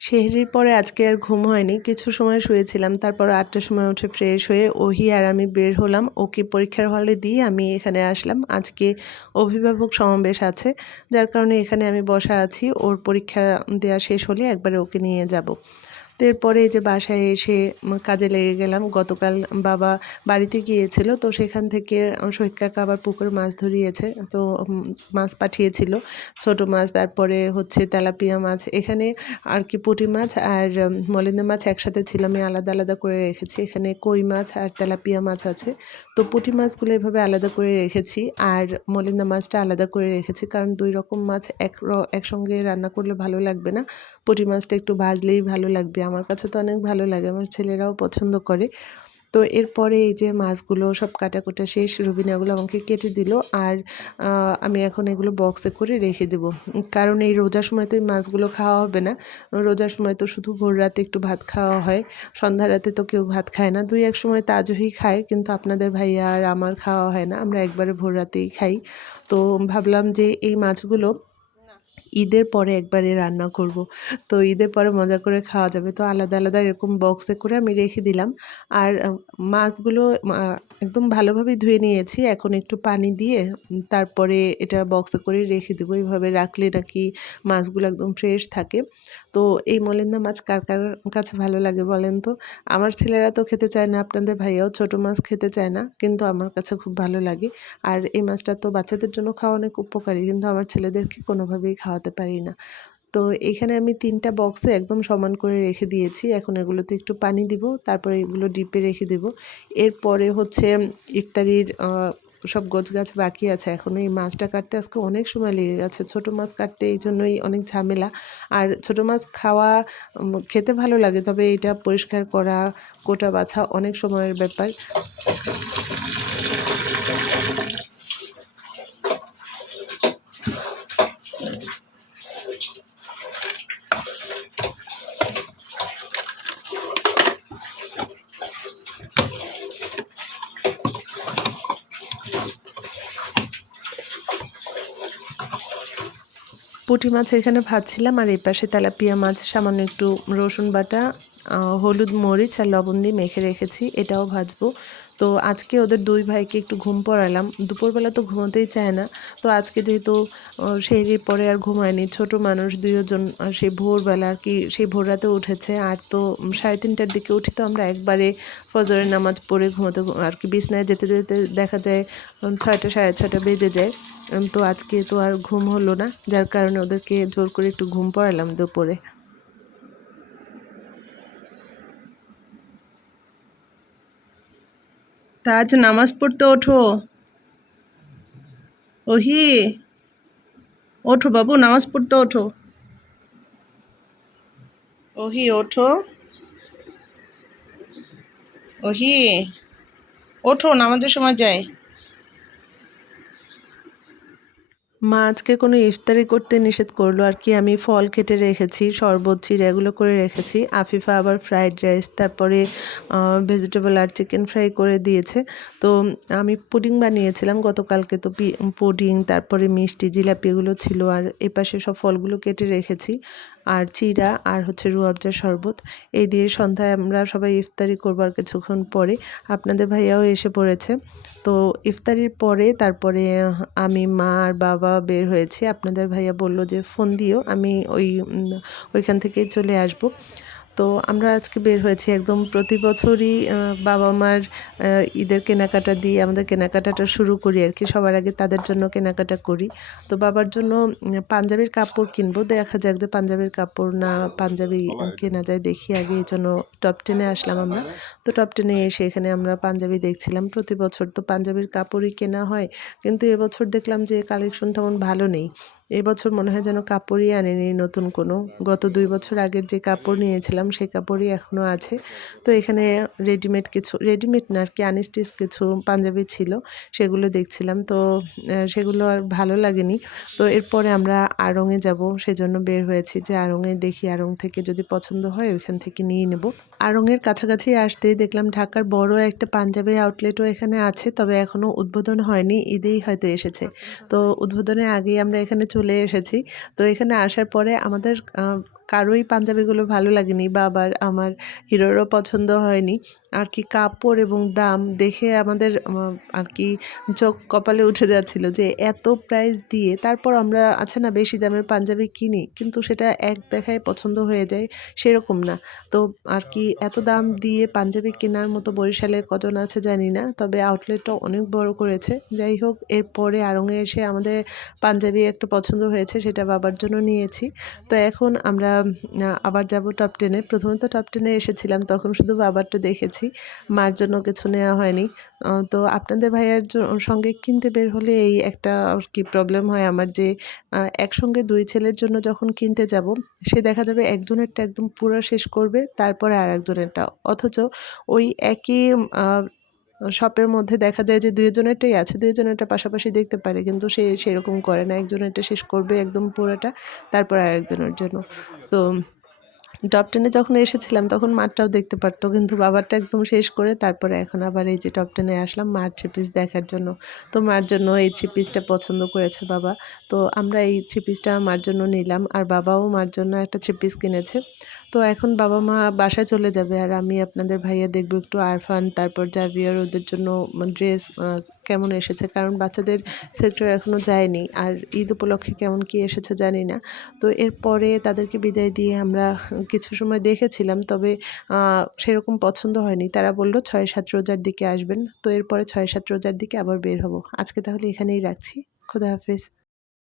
সেহরির পরে আজকে আর ঘুম হয়নি, কিছু সময় শুয়েছিলাম। তারপর ৮টার সময় উঠে ফ্রেশ হয়ে ওহি আর আমি বের হলাম। ওকে পরীক্ষার হলে দিয়ে আমি এখানে আসলাম। আজকে অভিভাবক সমাবেশ আছে, যার কারণে এখানে আমি বসা আছি। ওর পরীক্ষা দেওয়া শেষ হলে একবারে ওকে নিয়ে যাব। তো এরপরে এই যে বাসায় এসে কাজে লেগে গেলাম। গতকাল বাবা বাড়িতে গিয়েছিল, তো সেখান থেকে শহীদ কাকা আবার পুকুরে মাছ ধরিয়েছে, তো মাছ পাঠিয়েছিল, ছোট মাছ, তারপরে হচ্ছে তেলাপিয়া মাছ, এখানে আর কি পুঁটি মাছ আর মলিন্দা মাছ একসাথে ছিল, আমি আলাদা আলাদা করে রেখেছি। এখানে কই মাছ আর তেলাপিয়া মাছ আছে, তো পুঁটি মাছগুলো এভাবে আলাদা করে রেখেছি আর মলিন্দা মাছটা আলাদা করে রেখেছি, কারণ দুই রকম মাছ একসঙ্গে রান্না করলে ভালো লাগবে না। পুঁটি মাছটা একটু ভাজলেই ভালো লাগবে, আমার কাছে তো অনেক ভালো লাগে, আমার ছেলেরাও পছন্দ করে। তো এরপরে এই যে মাছগুলো সব কাটাকুটা শেষ, রুবিনাগুলো আমাকে কেটে দিল আর আমি এখন এগুলো বক্সে করে রেখে দেব, কারণ এই রোজার সময় তো এই মাছগুলো খাওয়া হবে না। রোজার সময় তো শুধু ভোর রাতে একটু ভাত খাওয়া হয়, সন্ধ্যা রাতে তো কেউ ভাত খায় না, দুই এক সময় তাজহি খায়, কিন্তু আপনাদের ভাইয়া আর আমার খাওয়া হয় না, আমরা একবারে ভোর রাতেই খাই। তো ভাবলাম যে এই মাছগুলো ঈদের পরে একবারে রান্না করব, তো ঈদের পরে মজা করে খাওয়া যাবে, তো আলাদা আলাদা এরকম বক্সে করে আমি রেখে দিলাম। আর মাছগুলো একদম ভালোভাবে ধুয়ে নিয়েছি, এখন একটু পানি দিয়ে তারপরে এটা বক্সে করে রেখে দেবো। এইভাবে রাখলে নাকি মাছগুলো একদম ফ্রেশ থাকে। তো এই মলিন্দা মাছ কার কার কাছে ভালো লাগে বলেন তো? আমার ছেলেরা তো খেতে চায় না, আপনাদের ভাইয়াও ছোট মাছ খেতে চায় না, কিন্তু আমার কাছে খুব ভালো লাগে। আর এই মাছটা তো বাচ্চাদের জন্য খাওয়া অনেক উপকারী, কিন্তু আমার ছেলেদেরকে কোনোভাবেই খাওয়াতে পারি না। তো এখানে আমি ৩টা বক্সে একদম সমান করে রেখে দিয়েছি, এখন এগুলোতে একটু পানি দিব, তারপরে এগুলো ডিপে রেখে দেব। এরপরে হচ্ছে ইফতারির সব গোছগাছ বাকি আছে, এখন এই মাছটা কাটতে আজকে অনেক সময় লেগে গেছে, ছোট মাছ কাটতে, এই জন্যই অনেক ঝামেলা। আর ছোট মাছ খাওয়া খেতে ভালো লাগে, তবে এটা পরিষ্কার করা, কোটা বাছা অনেক সময়ের ব্যাপার। পুঁটি মাছ এখানে ভাজছিলাম, আর এই পাশে তেলাপিয়া মাছ সামান্য একটু রসুন বাটা, হলুদ মরিচ আর লবণ দিয়ে মেখে রেখেছি, এটাও ভাজবো। তো আজকে ওদের দুই ভাইকে একটু ঘুম পড়ালাম, দুপুরবেলা তো ঘুমোতেই চায় না। তো আজকে যেহেতু সেহরির পরে আর ঘুমায়নি, ছোট মানুষ দুইজন, সেই ভোরবেলা আর কি, সেই ভোর রাতে উঠেছে, আর তো 3:30টার দিকে উঠি, তো আমরা একবারে ফজরের নামাজ পড়ে ঘুমোতে আর কি বিছনায় যেতে যেতে দেখা যায় 6টা 6:30 বেজে যায়। তো আজকে তো আর ঘুম হলো না, যার কারণে ওদেরকে জোর করে একটু ঘুম পড়ালাম দুপুরে। তাজ, নামাজ পড়তে ওঠো। ওহি, ওঠো বাবু, নামাজ পড়তে ওঠো। ওহি ওঠো, ওহি ওঠো, নামাজের সময় যায়। মা আজকে কোনো ইফতারি করতে নিষেধ করলো আর কি, আমি ফল কেটে রেখেছি, শরবত চিড়া এগুলো করে রেখেছি। আফিফা আবার ফ্রাইড রাইস, তারপরে ভেজিটেবল আর চিকেন ফ্রাই করে দিয়েছে। তো আমি পুডিং বানিয়েছিলাম গতকালকে, তো পুডিং, তারপরে মিষ্টি, জিলাপি এগুলো ছিল, আর এপাশে সব ফলগুলো কেটে রেখেছি, আর চিড়া আর হচ্ছে রুয়াবজার শরবত, এই দিয়ে সন্ধ্যায় আমরা সবাই ইফতারি করবার কিছুক্ষণ পরে আপনাদের ভাইয়াও এসে পড়েছে। তো ইফতারির পরে তারপরে আমি, মা আর বাবা বের হয়েছি। আপনাদের ভাইয়া বলল যে ফোন দিও, আমি ওইখান থেকেই চলে আসব। তো আমরা আজকে বের হয়েছি, একদম প্রতি বছরই বাবা মার ঈদের কেনাকাটা দিয়ে আমাদের কেনাকাটাটা শুরু করি আর কি, সবার আগে তাদের জন্য কেনাকাটা করি। তো বাবার জন্য পাঞ্জাবির কাপড় কিনবো, দেখা যাক যে পাঞ্জাবির কাপড় না পাঞ্জাবি কেনা যায় দেখি আগে, এই জন্য টপ টেনে আসলাম আমরা। তো টপ টেনে এসে এখানে আমরা পাঞ্জাবি দেখছিলাম, প্রতি বছর তো পাঞ্জাবির কাপড়ই কেনা হয়, কিন্তু এবছর দেখলাম যে কালেকশন তেমন ভালো নেই। এবছর মনে হয় যেন কাপড়ই আনেনি নতুন কোনো, গত 2 বছর আগের যে কাপড় নিয়েছিলাম সেই কাপড়ই এখনও আছে। তো এখানে রেডিমেড কিছু, রেডিমেড না আর কি, আনস্টিচ কিছু পাঞ্জাবি ছিল, সেগুলো দেখছিলাম, তো সেগুলো আর ভালো লাগেনি। তো এরপরে আমরা আড়ংয়ে যাব, সেজন্য বের হয়েছি যে আড়ংয়ে দেখি, আড়ং থেকে যদি পছন্দ হয় ওইখান থেকে নিয়ে নেব। আড়ংয়ের কাছাকাছি আসতেই দেখলাম ঢাকার বড় একটা পাঞ্জাবির আউটলেটও এখানে আছে, তবে এখনও উদ্বোধন হয়নি, ঈদেই হয়তো এসেছে। তো উদ্বোধনের আগেই আমরা এখানে চলে এসেছি। তো এখানে আসার পরে আমাদের কারোই পাঞ্জাবিগুলো ভালো লাগেনি। বাবার, আমার, হিরোরও পছন্দ হয়নি। আর কি কাপড় এবং দাম দেখে আমাদের আর কি চোখ কপালে উঠে যাচ্ছিল যে এত প্রাইস দিয়ে তারপর আমরা আছে না বেশি দামের পাঞ্জাবি কিনি কিন্তু সেটা এক দেখায় পছন্দ হয়ে যায় সেরকম না। তো আর কি এত দাম দিয়ে পাঞ্জাবি কেনার মতো বরিশালে কজন আছে জানি না। তবে আউটলেটটা অনেক বড় করেছে। যাই হোক এরপরে আড়ংয়ে এসে আমাদের পাঞ্জাবি একটা পছন্দ হয়েছে সেটা বাবার জন্য নিয়েছি। তো এখন আমরা আবার যাব টপ 10 এ। প্রথমে তো টপ 10 এ এসেছিলাম তখন শুধু বাবারটা দেখেছি। মার জন্য কিছু নেওয়া হয়নি। তো আপনাদের ভাইয়ার সঙ্গে কিনতে বের হলে এই একটা আর কি প্রবলেম হয় আমার যে একসঙ্গে ২ ছেলের জন্য যখন কিনতে যাব সে দেখা যাবে একজনেরটা একদম পুরা শেষ করবে তারপরে আরেকজনেরটা। অথচ ওই একই আ শপের মধ্যে দেখা যায় যে ২ জনেরটাই আছে। ২ জনেরটা পাশাপাশি দেখতে পারে। কিন্তু সে সেরকম করে না। একজনেরটা শেষ করবে একদম পুরাটা, তারপর আরেকজনের জন্য। তো টপ 10 এ যখন এসেছিলাম তখন মারটাও দেখতে পারতো। কিন্তু বাবারটা একদম শেষ করে তারপরে এখন আবার এই যে টপ 10 এ আসলাম মার 3 পিস দেখার জন্য। তো মার জন্য এই 3 পিসটা পছন্দ করেছে বাবা। তো আমরা এই 3 পিসটা মার জন্য নিলাম। আর বাবাও মার জন্য একটা 3 পিস কিনেছে। তো এখন বাবা-মা বাসায় চলে যাবে। আর আমি আপনাদের ভাইয়া দেখব একটু আরফান, তারপর জাভিয়ার ওদের জন্য ড্রেস কেমন এসেছে। কারণ বাচ্চাদের সেক্টর এখনো যায়নি। আর ঈদ উপলক্ষে কেমন কি এসেছে জানি না। তো এরপরে তাদেরকে বিদায় দিয়ে আমরা কিছু সময় দেখেছিলাম। তবে সেরকম পছন্দ হয়নি। তারা বলল ৬-৭ রোজার দিকে আসবেন। তো এরপরে ৬-৭ রোজার দিকে আবার বের হব। আজকে তাহলে এখানেই রাখছি। খোদা হাফেজ।